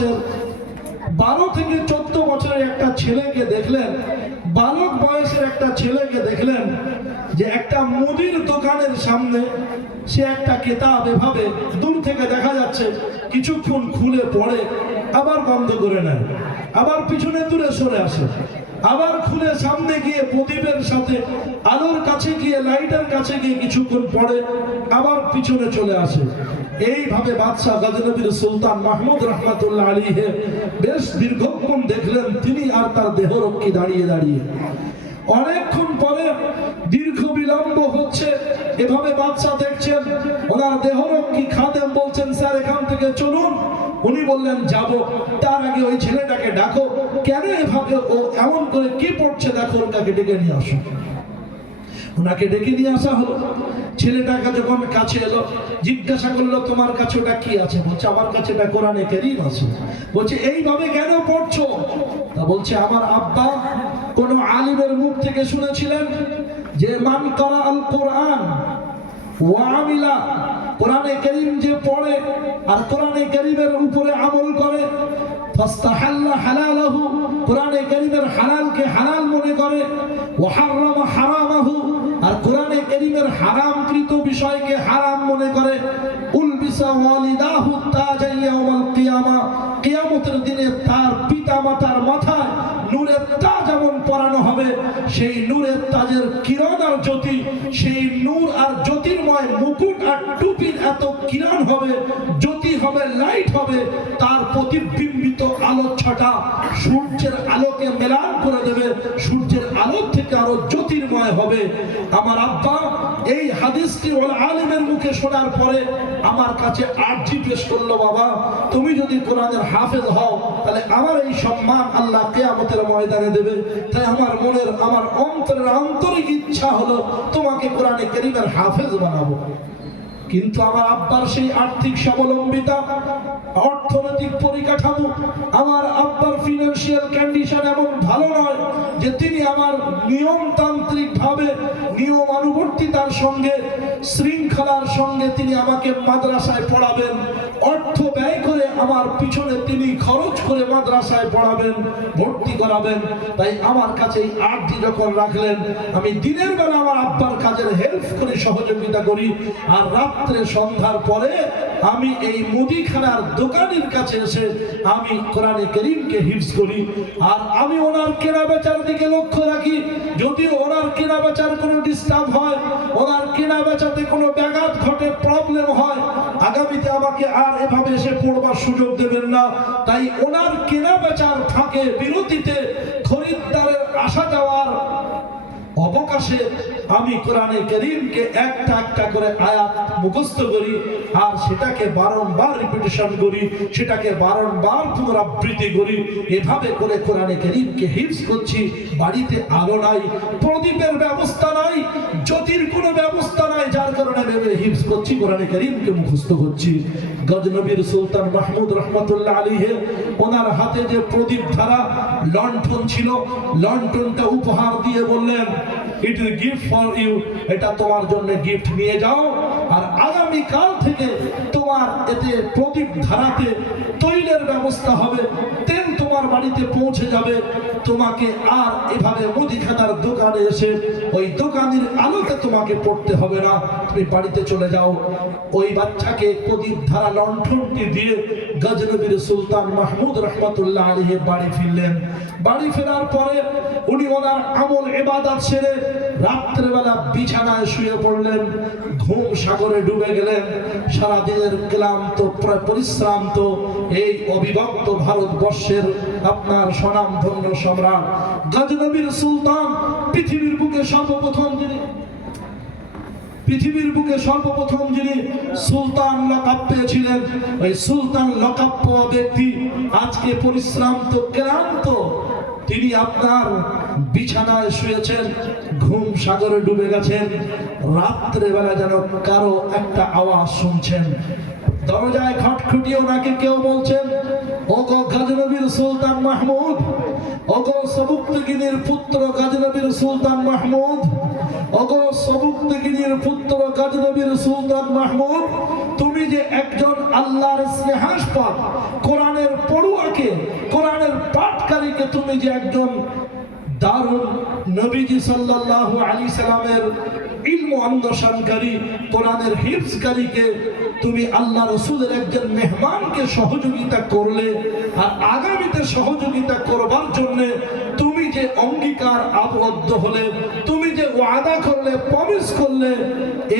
বয়সের বারো থেকে চোদ্দ বছরের একটা ছেলেকে দেখলেন, বালক বয়সের একটা ছেলেকে দেখলেন যে একটা মুদির দোকানের সামনে সে একটা কেতাব এভাবে দূর থেকে দেখা যাচ্ছে, কিছুক্ষণ খুলে পড়ে, আবার বন্ধ করে নেয়, আবার পিছনে দূরে সরে আসে, আবার খুলে সামনে গিয়ে প্রদীপের সাথে আলোর কাছে গিয়ে, লাইটের কাছে গিয়ে কিছুক্ষণ পরে আবার পিছনে চলে আসে। এইভাবে বাদশাহ গজনবীর সুলতান মাহমুদ রহমতুল্লাহ আলীহে বেশ দীর্ঘক্ষণ দেখলেন, তিনি আর তার দেহরক্ষী দাঁড়িয়ে দাঁড়িয়ে। অনেকক্ষণ পরে দীর্ঘ বিলম্ব হচ্ছে, এভাবে বাদশাহ দেখছেন, ওনার দেহরক্ষী খাদেম বলছেন, স্যার, এখান থেকে চলুন। উনি বললেন, যাব। তার আগে ওই ছেলেটাকে ডাকো। কেন এভাবে ও এমন করে কি পড়ছে? দেখো ওটাকে ডেকে নিয়ে আসো। ওনাকে ডেকে নিয়ে আসা হলো। ছেলেটাকে যখন কাছে এলো। জিজ্ঞাসা করল, তোমার কাছে ওটা কি আছে? বলছে, আমার কাছে এটা কোরআনে কেরিম আছে। বলছে, এইভাবে কেন পড়ছো? তা বলছে, আমার আব্বা কোন আলিমের মুখ থেকে শুনেছিলেন যে, মান করা আল কোরআন ওয়ামিলা কোরআনে করিম যে পড়ে আর কোরআনে করিমের উপরে আমল করে কোরআনে করিমের হালালকে হালাল মনে করে ওয়াহাররামা হারামাহু। আর কোরআনে করিমের হারামকৃত বিষয়কে হারাম মনে করে উলবিসা ওয়ালিদাহু তাজা ইয়াউমাল কিয়ামা কিয়ামতের দিনে তার পিতামাতার মাথায় নূরের তাজ যেমন পরানো হবে, সেই নূরের তাজের কিরণ আর জ্যোতি, সেই নূর আর জ্যোতির্ময় মুকুট আর টুপির এত কিরণ হবে, জ্যোতি হবে, লাইট হবে, তার প্রতিবিম্বিত আলো ছটা সূর্যের আলোকে মেলান করে দেবে, সূর্যের আলো থেকে আরও জ্যোতির্ময় হবে। আমার আব্বা এই হাদিসটি ওল আলিমের মুখে শোনার পরে আমার কাছে আর্জি পেশ করল, বাবা, তুমি যদি কোরআনের হাফেজ হও, তাহলে আমার এই সম্মান আল্লাহ কেয়ামতের ময়দানে দেবে। তাই আমার মনের, আমার অন্তরের আন্তরিক ইচ্ছা হলো তোমাকে কোরআনে করিমের হাফেজ বানাবো। কিন্তু আমার আব্বার সেই আর্থিক স্বাবলম্বিতা, অর্থনৈতিক পরিকাঠামো, আমার ফিনান্সিয়াল কন্ডিশন এমন ভালো নয় যে তিনি আমার নিয়মতান্ত্রিক ভাবে নিয়মানুবর্তিতার সঙ্গে শৃঙ্খলার সঙ্গে তিনি আমাকে মাদ্রাসায় পড়াবেন। অর্থ ব্যয় করে আমার পিছনে তিনি খরচ করে মাদ্রাসায় পড়াবেন, ভর্তি করাবেন। তাই আমার কাছে এই আর্থি যখন রাখলেন, আমি দিনের বেলা আমার আব্বার কাজের হেল্প করে সহযোগিতা করি। আর রাত্রে সন্ধ্যার পরে আমি এই মুদিখানার দোকানের কাছে এসে আমি কোরআনে করিমকে হিফজ করি। আর আমি ওনার কেনা বেচার দিকে লক্ষ্য রাখি। যদি ওনার কেনা বেচার কোনো ডিস্টার্ব হয়, ওনার কেনা বেচাতে কোনো ব্যাঘাত ঘটে প্রবলেম হয়, আগামীতে আমাকে আর এভাবে এসে পড়বার সুযোগ দেবেন না। তাই ওনার কেনা বেচার ফাঁকে বিরতিতে খরিদ্দারের আসা যাওয়ার অবকাশে আমি কোরআনে করিমকে একটা একটা করে আয়াত মুখস্থ করি আর সেটাকে বারংবার রিপিটেশন করি, সেটাকে বারংবার পুনরাবৃত্তি করি। এভাবে করে কোরআনে করিমকে হিপস করছি। বাড়িতে আলো নাই, প্রদীপের ব্যবস্থা নাই, জ্যোতির কোনো ব্যবস্থা নাই। কারণে ভেবে করছি, কোরআনে করিমকে মুখস্থ গজনবীর সুলতান মাহমুদ রহমতুল্লাহ আলীহে ওনার হাতে যে প্রদীপ ধারা ছিল, লণ্ঠনটা উপহার দিয়ে বললেন it is gift for you এটা তোমার জন্য গিফট নিয়ে যাও, আর আগামী কাল থেকে তোমার এতে প্রদীপ ধারাতে তৈলের ব্যবস্থা হবে, তেল তোমার বাড়িতে পৌঁছে যাবে, তোমাকে আর এভাবে মুদিখানার দোকানে এসে ওই দোকানের আলোতে তোমাকে পড়তে হবে না। তুমি বাড়িতে চলে যাও। ওই বাচ্চাকে প্রদীপ ধারা লণ্ঠনটি দিয়ে গজনবীর সুলতান মাহমুদ রহমতুল্লাহ আলীহে বাড়ি ফিরলেন। বাড়ি ফেরার পরে উনি ওনার আমল এবাদাত সেরে রাত্রেবেলা বিছানায় শুয়ে পড়লেন, ঘুম সাগরে ডুবে গেলেন। সারাদিনের ক্লান্ত পরিশ্রান্ত এই অবিভক্ত ভারতবর্ষের আপনার স্বনামধন্য সম্রাট। গজনবীর সুলতান পৃথিবীর বুকে সর্বপ্রথম যিনি পৃথিবীর বুকে সর্বপ্রথম যিনি সুলতান লকাপ পেয়েছিলেন ওই সুলতান লকাপ ব্যক্তি আজকে পরিশ্রান্ত, ক্লান্ত তিনি আপনার বিছানায় শুয়েছেন, ঘুম সাগরে ডুবে গেছেন রাত্রে বেলা যেন কারও একটা আওয়াজ শুনছেন। দরজায় খটখটিয়ে ওনাকে কেউ বলছেন ও গো গাজনবীর সুলতান মাহমুদ ও গো সবুক্তগিনীর পুত্র গাজনবীর সুলতান মাহমুদ, ওগো সবুক্তগিরির পুত্র গাজনবীর সুলতান মাহমুদ, তুমি যে একজন আল্লাহর স্নেহাস স্নেহাস্পদ, কোরআনের পড়ুয়া থেকে তুমি যে একজন দারুণ নবীজি সাল্লাল্লাহু আলী সালামের ইলম অন্বেষণকারী, কোরআনের হিফজকারীকে তুমি আল্লাহ রসুলের একজন মেহমানকে সহযোগিতা করলে আর আগামীতে সহযোগিতা করবার জন্য তুমি যে অঙ্গীকার আবদ্ধ হলে, তুমি ওয়াদা করলে প্রমিস করলে,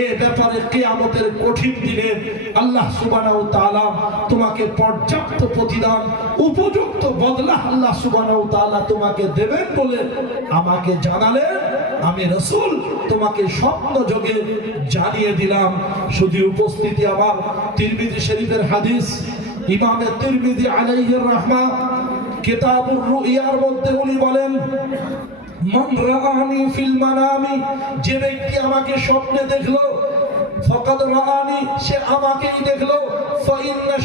এ ব্যাপারে কেয়ামতের কঠিন দিনে আল্লাহ সুবানাও তালা তোমাকে পর্যাপ্ত প্রতিদান, উপযুক্ত বদলা আল্লাহ সুবানাও তালা তোমাকে দেবেন বলে আমাকে জানালেন। আমি রসুল, তোমাকে স্বপ্ন যোগে জানিয়ে দিলাম। শুধু উপস্থিতি আমার, তিরমিজি শরীফের হাদিস, ইমামে তিরমিজি আলাইহির রহমা, কিতাবুর রুইয়ার মধ্যে উনি বলেন মান রাআনি ফিল মানামি, যে ব্যক্তি আমাকে স্বপ্নে দেখল, ফকাদ সে আমাকেই দেখল। ফাইন্না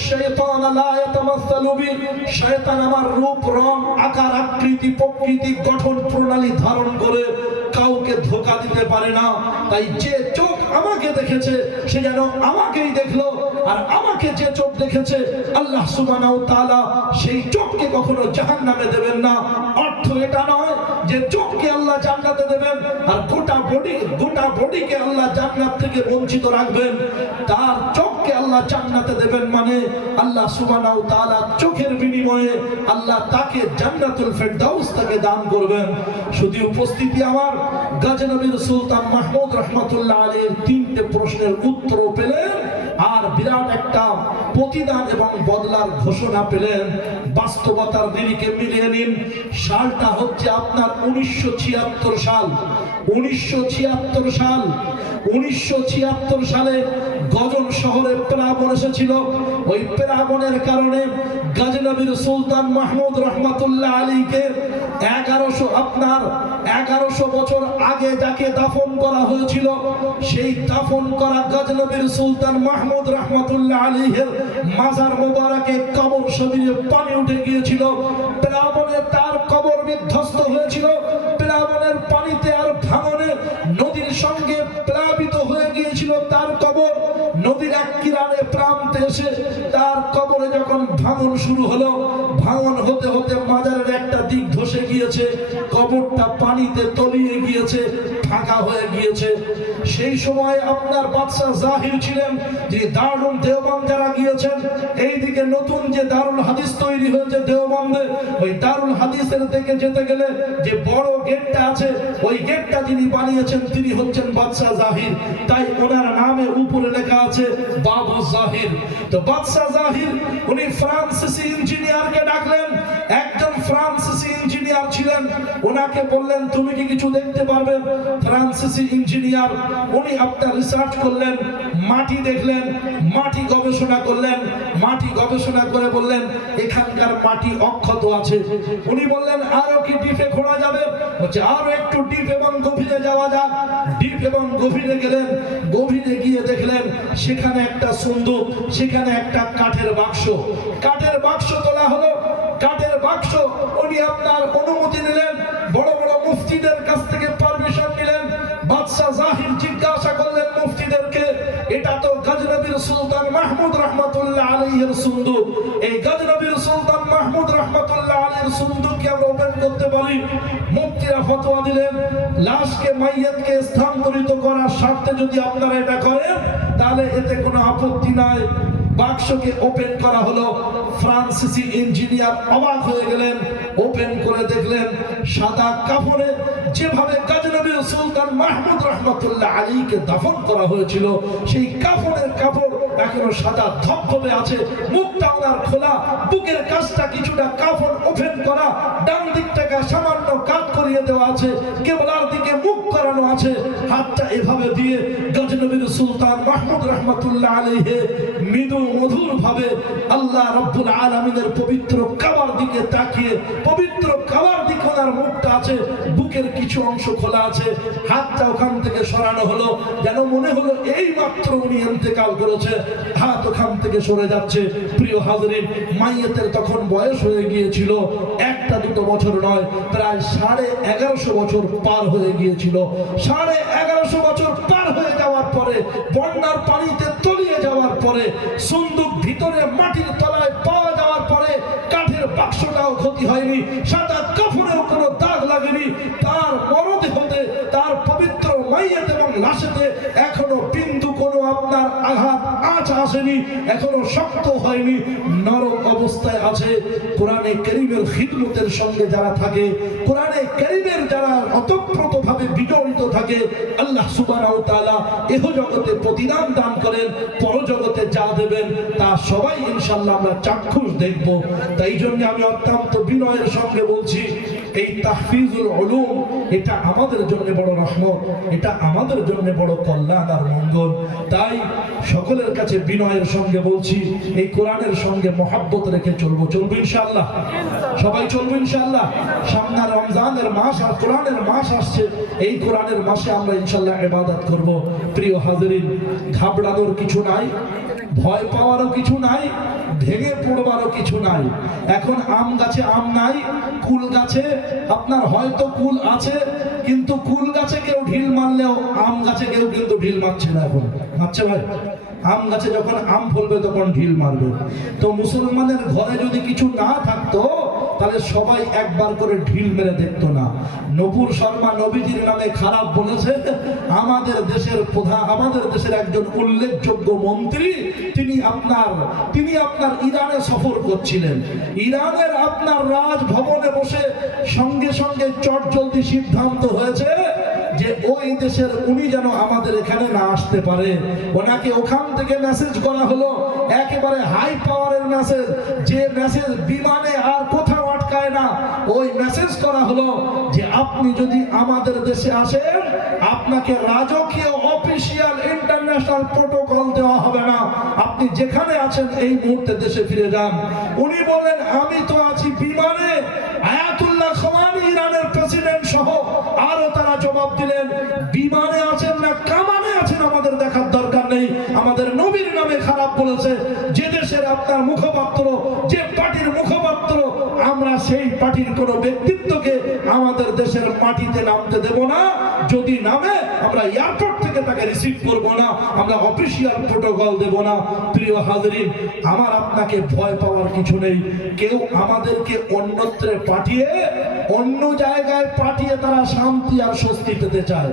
আমার রূপ, রং, আকার, আকৃতি, প্রকৃতি, গঠন প্রণালী ধারণ করে কাউকে ধোকা দিতে পারে না। তাই যে চোখ আমাকে দেখেছে, সে যেন আমাকেই দেখল। আর আমাকে যে চোখ দেখেছে, আল্লাহ সুবহানাহু তাআলা সেই চোখকে কখনো জাহান্নামে দেবেন না। অর্থ এটা নয় যে চোখকে আল্লাহ জান্নাতে দেবেন আর গোটা বডি গোটা বডিকে আল্লাহ জান্নাত থেকে বঞ্চিত রাখবেন। তার চোখকে আল্লাহ জান্নাতে দেবেন মানে আল্লাহ সুবহানাহু তাআলা চোখের বিনিময়ে আল্লাহ তাকে জান্নাতুল ফেরদাউস তাকে দান করবেন। শুধু উপস্থিতি আমার গজনবীর সুলতান মাহমুদ রহমতুল্লাহ আলীর তিনটে প্রশ্নের উত্তর পেলেন। আর বিরাট একটা প্রতিদান এবং বদলার ঘোষণা পেলেন। বাস্তবতার দিদিকে মিলিয়ে নিন। সালটা হচ্ছে আপনার উনিশশো ছিয়াত্তর সাল। উনিশশো ছিয়াত্তর সাল, উনিশশো ছিয়াত্তর সালে গজন শহরে প্লাবন এসেছিল। ওই প্লাবনের কারণে গজনবীর সুলতান মাহমুদ রহমতুল্লাহ আলীকে এগারোশো, আপনার এগারোশো বছর আগে যাকে দাফন করা হয়েছিল, সেই দাফন করা গজনবীর সুলতান মাহমুদ রহমতুল্লাহ আলীহের মাজার মোবারকে কবর শরীরে পানি উঠে গিয়েছিল। প্লাবনে তার কবর বিধ্বস্ত হয়েছিল। এসে তার কবরে যখন ভাঙন শুরু হলো ভাঙন হতে হতে মাজারের একটা দিক ধসে গিয়েছে, কবরটা পানিতে তলিয়ে গিয়েছে ফাঁকা হয়ে গিয়েছে। সেই সময় আপনার বাদশাহ জাহির ছিলেন, যে দারুল দেওবান যারা গিয়েছেন, এইদিকে নতুন যে দারুল হাদিস তৈরি হয়েছে দেওবন্দে, ওই দারুল হাদিসের দিকে যেতে গেলে যে বড় গেটটা আছে, ওই গেটটা যিনি বানিয়েছেন, তিনি হচ্ছেন বাদশাহ জাহির। তাই ওনার নামে উপরে লেখা আছে, বাবু জাহির। তো বাদশাহ জাহির, উনি ফ্রান্সিসি ইঞ্জিনিয়ারকে ডাকলেন, একজন ফ্রান্সিসি ইঞ্জিনিয়ার ছিলেন। ওনাকে বললেন, তুমি কি কিছু দেখতে পারবে? ফ্রান্সিসি ইঞ্জিনিয়ার, উনি আপনার রিসার্চ করলেন, মাটি দেখলেন, মাটি গবেষণা করলেন, মাটি গবেষণা করে বললেন, এখানকার মাটি অক্ষত আছে। উনি বললেন, আরও কি ডিপে খোঁড়া যাবে? বলছে, আরও একটু ডিপ এবং গভীরে যাওয়া যাক। ডিপ এবং গভীরে গেলেন, গভীরে গিয়ে দেখলেন, সেখানে একটা সুন্দর, সেখানে একটা কাঠের বাক্স। কাঠের বাক্স তোলা হলো কাঠের উনি আপনার অনুমতি নিলেন, বড় বড় মুফতিদের কাছ থেকে পারমিশন নিলেন। বাদশাহ জাহির জিজ্ঞাসা করলেন মুফতিদেরকে এটা তো গজনবীর সুলতান মাহমুদ রহমতুল্লাহ আলাইহির সুন্দুক এই গজনবীর সুলতান মাহমুদ রহমতুল্লাহ আলাইহির সুন্দুককে আমরা ওপেন করতে পারি। মুফতিরা ফতোয়া দিলেন, লাশকে, মাইয়াতকে স্থানান্তরিত করার স্বার্থে যদি আপনারা এটা করেন, তাহলে এতে কোনো আপত্তি নাই। বাক্সকে ওপেন করা হলো। ফ্রান্সিসি ইঞ্জিনিয়ার অবাক হয়ে গেলেন, ওপেন করে দেখলেন সাদা কাপড়ে যেভাবে গজনবীর সুলতান মাহমুদ রহমতুল্লাহ আলীকে দাফন করা হয়েছিল, সেই কাপড়ের কাপড় এখনও সাদা ধবধবে আছে। মুখটা ওনার খোলা। বুকের কাজটা কিছুটা কাপড় ওপেন করা। ডান দিকটাকে সামান্য কাট করিয়ে দেওয়া আছে। কেবলার দিকে মুখ করানো আছে। হাতটা এভাবে দিয়ে গজনবীর সুলতান মাহমুদ রহমতুল্লাহ আলীহে মৃদু মধুর ভাবে আল্লাহ রব্বুল আলমিনের পবিত্র কাবার দিকে তাকিয়ে, পবিত্র কাবার দিকে ওনার মুখটা আছে। বুকের কিছু অংশ খোলা আছে। হাতটা ওখান থেকে সরানো হলো। যেন মনে হলো এই মাত্র উনি ইন্তেকাল করেছে। হাত ওখান থেকে সরে যাচ্ছে। প্রিয় হাজরিন মাইয়েতের তখন বয়স হয়ে গিয়েছিল একটা দুটো বছর নয়, প্রায় সাড়ে এগারোশো বছর পার হয়ে গিয়েছিল। সাড়ে এগারোশো বছর পার হয়ে যাওয়ার পরে, বন্যার পানিতে তলিয়ে যাওয়ার পরে, সন্দুক ভিতরে মাটির তলায় পাওয়া যাওয়ার পরে, কাঠের বাক্সটাও ক্ষতি হয়নি, সাদা কাফুরেও কোনো দাগ লাগেনি। তার মরদেহতে, তার পবিত্র মাইয়াত এবং লাশেতে এখনও বিন্দু আসেনি, এখনও শক্ত হয়নি, নরম অবস্থায় আছে। কোরআনে করিমের খিদমতের সঙ্গে যারা থাকে, কোরআনে করিমের যারা অতপ্রত ভাবে বিজড়িত থাকে, আল্লাহ সুবহানাহু ওয়া তাআলা এহ জগতে প্রতিদান দান করেন, পরজগতে যা দেবেন, তা সবাই ইনশাআল্লাহ আমরা চাক্ষুষ দেখব। তাই জন্য আমি অত্যন্ত বিনয়ের সঙ্গে বলছি এই তাহফিজুল উলুম, এটা আমাদের জন্য বড় রহমত, এটা আমাদের জন্য বড় কল্যাণ আর মঙ্গল। তাই সকলের কাছে বিনয়ের সঙ্গে বলছি, এই কোরআনের সঙ্গে মহাব্বত রেখে চলবো। চলবো ইনশাল্লাহ সবাই চলবো ইনশাআল্লাহ? সামনে রমজানের মাস আর কোরআনের মাস আসছে, এই কোরআনের মাসে আমরা ইনশাল্লাহ ইবাদত করব। প্রিয় হাজিরিন, ঘাবড়ানোর কিছু নাই, ভয় পাওয়ারও কিছু নাই ভেঙে পড়বারও কিছু নাই। এখন আম গাছে আম নাই, কুল গাছে, আপনার হয়তো কুল আছে, কিন্তু কুল গাছে কেউ ঢিল মারলেও আম গাছে কেউ কিন্তু ঢিল মারছে না এখন। মারছে ভাই? আম গাছে যখন আম ফলবে তখন ঢিল মারবে। তো মুসলমানের ঘরে যদি কিছু না থাকতো তাহলে সবাই একবার করে ঢিল মেরে দেখতো না। নপুর শর্মা নবীজির নামে খারাপ বলেছে, আমাদের দেশের প্রধান, আমাদের দেশের একজন উল্লেখযোগ্য মন্ত্রী, তিনি আপনার তিনি আপনার ইরানে সফর করছিলেন। ইরানের আপনার রাজভবনে বসে সঙ্গে সঙ্গে চটজলদি সিদ্ধান্ত হয়েছে যে ওই দেশের উনি যেন আমাদের এখানে না আসতে পারে। ওনাকে ওখান থেকে মেসেজ করা হলো, একেবারে হাই পাওয়ারের মেসেজ যে মেসেজ বিমানে আর আটকায় না। ওই মেসেজ করা হলো যে, আপনি যদি আমাদের দেশে আসেন, আপনাকে রাজকীয় অফিসিয়াল ইন্টারন্যাশনাল প্রোটোকল দেওয়া হবে না। আপনি যেখানে আছেন, এই মুহূর্তে দেশে ফিরে যান। উনি বললেন, আমি তো আছি বিমানে। আয়াতুল্লাহ খোমানি ইরানের প্রেসিডেন্ট সহ আরও তারা জবাব দিলেন, বিমানে আছেন না, কামানে আছেন, আমাদের দেখার দরকার নেই। আমাদের নবীর নামে খারাপ বলেছে। যে দেশের আপনার মুখপাত্র, যে পার্টির মুখপাত্র আমরা সেই পার্টির কোনো ব্যক্তিত্বকে আমাদের দেশের মাটিতে নামতে দেব না। যদি নামে, আমরা এয়ারপোর্ট থেকে তাকে রিসিভ করব না, আমরা অফিসিয়াল প্রোটোকল দেব না। প্রিয় হাজরিন, আমার আপনাকে ভয় পাওয়ার কিছু নেই। কেউ আমাদেরকে অন্যত্রে পাঠিয়ে, অন্য জায়গায় পাঠিয়ে তারা শান্তি আর স্বস্তি পেতে চায়।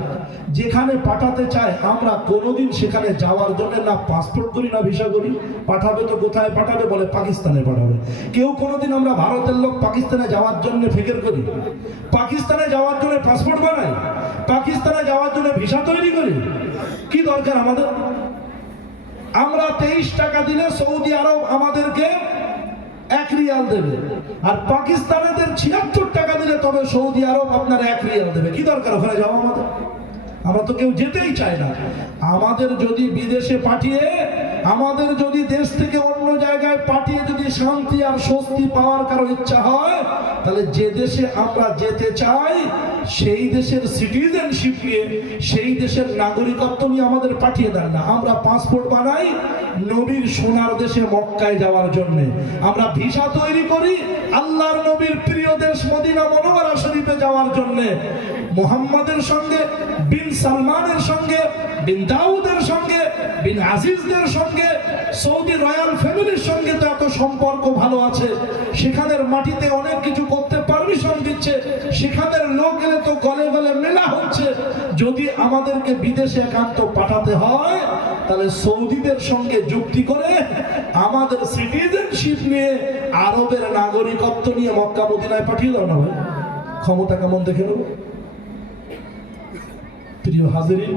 যেখানে পাঠাতে চায়, আমরা কোনোদিন সেখানে যাওয়ার জন্য না পাসপোর্ট করি, না ভিসা করি। পাঠাবে তো কোথায় পাঠাবে? বলে পাকিস্তানে পাঠাবে। কেউ কোনোদিন আমরা ভারতের লোক পাকিস্তানে যাওয়ার জন্য ফিকির করি। পাকিস্তানে যাওয়ার জন্য পাসপোর্ট বানাই। পাকিস্তানে যাওয়ার জন্য ভিসা তৈরি করি। কি দরকার আমাদের? আমরা তেইশ টাকা দিলে সৌদি আরব আমাদেরকে এক রিয়াল দেবে। আর পাকিস্তানেদের ছিয়াত্তর টাকা দিলে তবে সৌদি আরব আপনার এক রিয়াল দেবে। কি দরকার ওখানে যাওয়া আমাদের? আমরা তো কেউ যেতেই চাই না। আমাদের যদি বিদেশে পাঠিয়ে আমাদের যদি দেশ থেকে অন্য জায়গায় পাঠিয়ে যদি শান্তি আর স্বস্তি পাওয়ার কারও ইচ্ছা হয়, তাহলে যে দেশে আমরা যেতে চাই, সেই দেশের সিটিজেনশিপ নিয়ে, সেই দেশের নাগরিকত্ব নিয়ে আমাদের পাঠিয়ে দেন না। আমরা পাসপোর্ট বানাই নবীর সোনার দেশে মক্কায় যাওয়ার জন্য। আমরা ভিসা তৈরি করি আল্লাহর নবীর প্রিয় দেশ মদিনা মনোবরা শরীফে যাওয়ার জন্য। মোহাম্মদের সঙ্গে, বিন সালমানের সঙ্গে, বিন দাউদের বিন আজিজদের সঙ্গে, সৌদি রয়্যাল ফ্যামিলির সঙ্গে তো এত সম্পর্ক ভালো আছে, সেখানের মাটিতে অনেক কিছু করতে পারমিশন দিচ্ছে, সেখানের লোক এলে তো গলে গলে মেলা হচ্ছে। যদি আমাদেরকে বিদেশে একান্ত পাঠাতে হয়, তাহলে সৌদিদের সঙ্গে যুক্তি করে আমাদের সিটিজেনশিপ নিয়ে আরবের নাগরিকত্ব নিয়ে মক্কা মদিনায় পাঠিয়ে দাও না ভাই। ক্ষমতা কেমন দেখে নেব? প্রিয় হাজিরিন।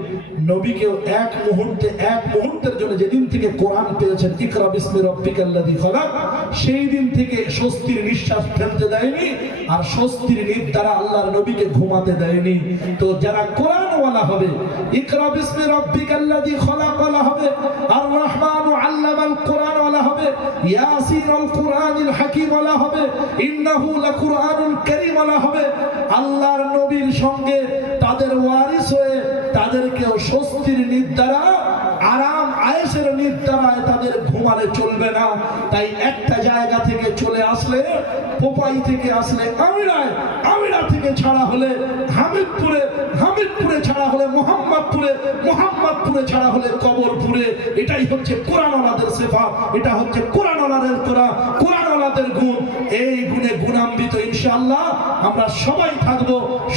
নবীকেও এক মুহূর্তে, এক মুহূর্তের জন্য যেদিন থেকে কোরআন পেয়েছেন, ইকরা বিসমি সেই দিন থেকে স্বস্তির নিঃশ্বাস ফেলতে দেয়নি আর স্বস্তির আল্লাহর নবীকে ঘুমাতে দেয়নি। তো যারা কোরআন ওয়ালা হবে, ইকরা বিসমি হবে আর রহমানু কোরআন হবে আল হবে, ইন্নাহু হবে, আল্লাহর নবীর সঙ্গে তাদের হয়ে তাদেরকেও স্বস্তির নিদ আরাম আয়েসের নিদ তাদের ঘুমালে চলবে না। তাই একটা জায়গা থেকে চলে আসলে, পোপাই থেকে আসলে আমিরায়, আমিরা থেকে ছাড়া হলে হামিদপুরে হামিদপুরে ছাড়া হলে মোহাম্মদপুরে মোহাম্মদপুরে ছাড়া হলে কবরপুরে। এটাই হচ্ছে কোরআনওয়ালাদের সেফা এটা হচ্ছে কোরআনওয়ালাদের কোরআন, কোরআনওয়ালাদের গুণ। এই গুণে গুণান্বিত ইনশাআল্লাহ আমরা সবাই থাকব।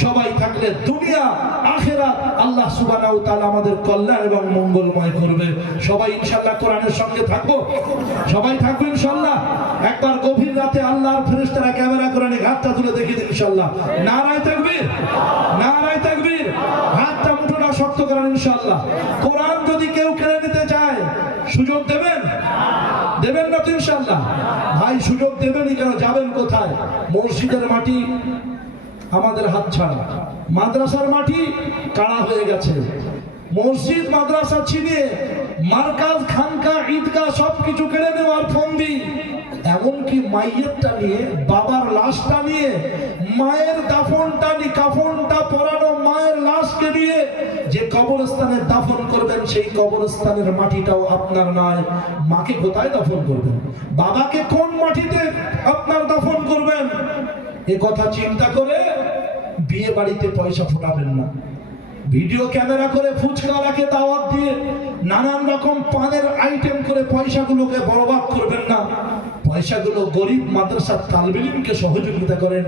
সবাই থাকলে দুনিয়া আখেরা আল্লাহ সুবহানাহু ওয়া তাআলা আমাদের কল্যাণ এবং মঙ্গলময় করবে। সবাই ইনশাআল্লাহ কোরআনের সঙ্গে থাকব? সবাই থাকব ইনশাআল্লাহ? একবার গভীর রাতে আল্লাহর ফেরেশতারা ক্যামেরা করে নিয়ে হাতটা তুলে দেখিয়ে দিন ইনশাআল্লাহ। নারায় তাকবীর নারায় তাকবীর। হাতটা মুঠোটা শক্ত করেন ইনশাআল্লাহ। কোরআন যদি কেউ কেড়ে নিতে চায়, সুযোগ দেবেন? দেবেন না তো ইনশাআল্লাহ। ভাই, সুযোগ দেবেনই কেন? যাবেন কোথায়? মসজিদের মাটি আমাদের হাত ছাড়া। মাদ্রাসার মাটি কাড়া হয়ে গেছে। মসজিদ, মাদ্রাসা ছিনিয়ে মার্কাজ, খানকা, ঈদগাহ সব কিছু কেড়ে নেওয়ার ফন্দি। এমনকি মাইয়েরটা নিয়ে, বাবার লাশটা নিয়ে, মায়ের দাফনটা নিয়ে কাফনটা পরানো মায়ের লাশকে নিয়ে যে কবরস্থানে দাফন করবেন, সেই কবরস্থানের মাটিটাও আপনার নয়। মাকে কোথায় দাফন করবেন? বাবাকে কোন মাটিতে আপনার দাফন করবেন? এ কথা চিন্তা করে বিয়ে বাড়িতে পয়সা ফোটাবেন না। ভিডিও ক্যামেরা করে ফুচকাওয়ালাকে দাওয়াত দিয়ে নানান রকম পানের আইটেম করে পয়সাগুলোকে বরবাদ করবেন না। পয়সাগুলো গরিব মাদ্রাসার তালবিলিমকে সহযোগিতা করেন।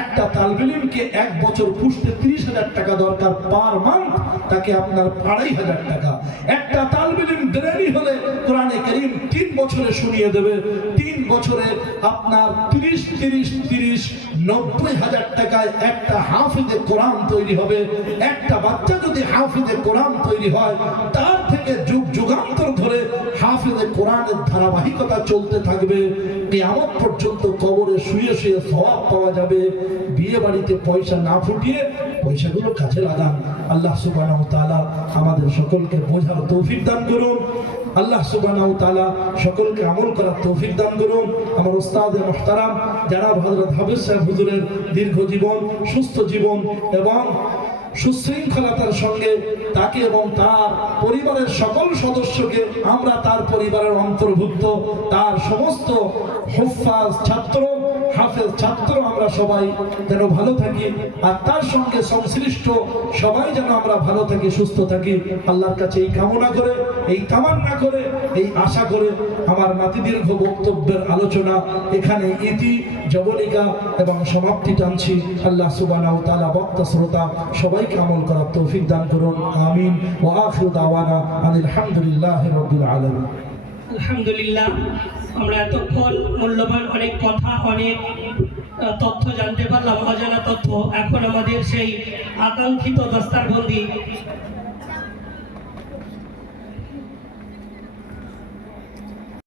একটা তালবিলিমকে এক বছর পুষতে ত্রিশ হাজার টাকা দরকার পার মান্থ তাকে আপনার আড়াই হাজার টাকা। একটা তালবিলিম দেরি হলে কোরআনে করিম তিন বছরে শুনিয়ে দেবে। তিন বছরে আপনার তিরিশ তিরিশ তিরিশ, নব্বই হাজার টাকায় একটা হাফিজে কোরআন তৈরি হবে। একটা বাচ্চা যদি হাফিজে কোরআন তৈরি হয়, তার থেকে যুগ যুগান্তর ধরে হাফিজে কোরআনের ধারাবাহিকতা চলতে থাকবে। কেয়ামত পর্যন্ত কবরে শুয়ে শুয়ে সওয়াব পাওয়া যাবে। বিয়ে বাড়িতে পয়সা না ফুটিয়ে পয়সাগুলো কাজে লাগান। আল্লাহ সুবহানাহু ওয়া তাআলা আমাদের সকলকে বোঝার তৌফিক দান করুন। আল্লাহ সুবহানাহু ওয়া তাআলা সকলকে আমল করার তৌফিক দান করুন। আমার ওস্তাদ মুহতারাম, যারা হযরত হাফিজ সাহেব হুজুরের দীর্ঘ জীবন, সুস্থ জীবন এবং সুশৃঙ্খলতার সঙ্গে, তাকে এবং তার পরিবারের সকল সদস্যকে আমরা তার পরিবারের অন্তর্ভুক্ত, তার সমস্ত হুফাজ ছাত্র হাফেজ ছাত্র আমরা সবাই যেন ভালো থাকি, আর তার সঙ্গে সংশ্লিষ্ট সবাই যেন আমরা ভালো থাকি, সুস্থ থাকি। আল্লাহর কাছে এই কামনা করে, এই তামান্না করে, এই আশা করে আমার নাতি দীর্ঘ বক্তব্যের আলোচনা এখানে ইতি জবনিকা এবং সমাপ্তি টানছি। আল্লাহ সুবানা ও তালা বক্তা শ্রোতা সবাইকে আমল করার তৌফিক দান করুন। আমিন। ও আখির দাওয়ানা আনিল হামদুলিল্লাহ রব্বুল আলামিন। আলহামদুলিল্লাহ, আমরা এতক্ষণ মূল্যবান অনেক কথা, অনেক তথ্য জানতে পারলাম, অজানা তথ্য। এখন আমাদের সেই আকাঙ্ক্ষিত দস্তারবন্দি